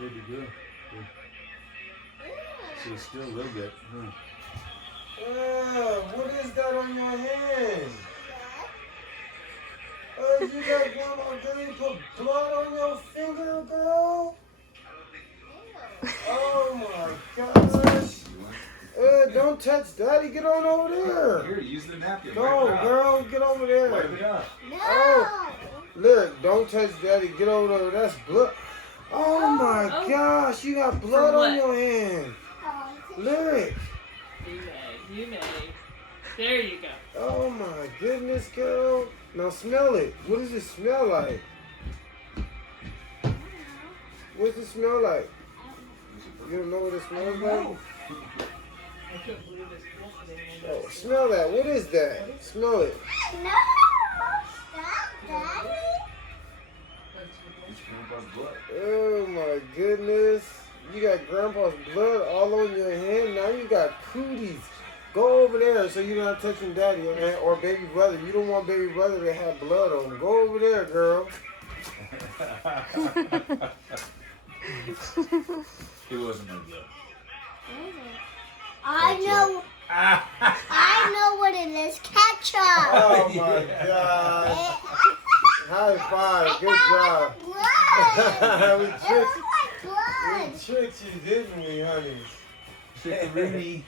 Pretty good. See, still a little bit. What is that on your hand? You got Grandma Granny put blood on your finger, girl? Oh my gosh. Don't touch Daddy. Get on over there. Here, use the napkin. No, girl, get over there. Wipe it up. No. Oh, look, don't touch Daddy. Get over there. That's blood. Oh my gosh, you got blood on your hand. Lyric. You may. There you go. Oh my goodness, girl. Now smell it. What does it smell like? What does it smell like? You don't know what it smells like? I couldn't believe this yesterday. Oh, smell that. What is that? Smell it. No. Stop, Daddy. It's Grandpa's blood. Oh my goodness. You got Grandpa's blood all on your hand. Now you got cooties. Go over there so you're not touching Daddy or baby brother. You don't want baby brother to have blood on him. Go over there, girl. It wasn't my blood. I know what it is. Ketchup. Oh my gosh. High five. Good job. Blood. We It was like blood. tricked you, didn't we, honey? Chickaroonie.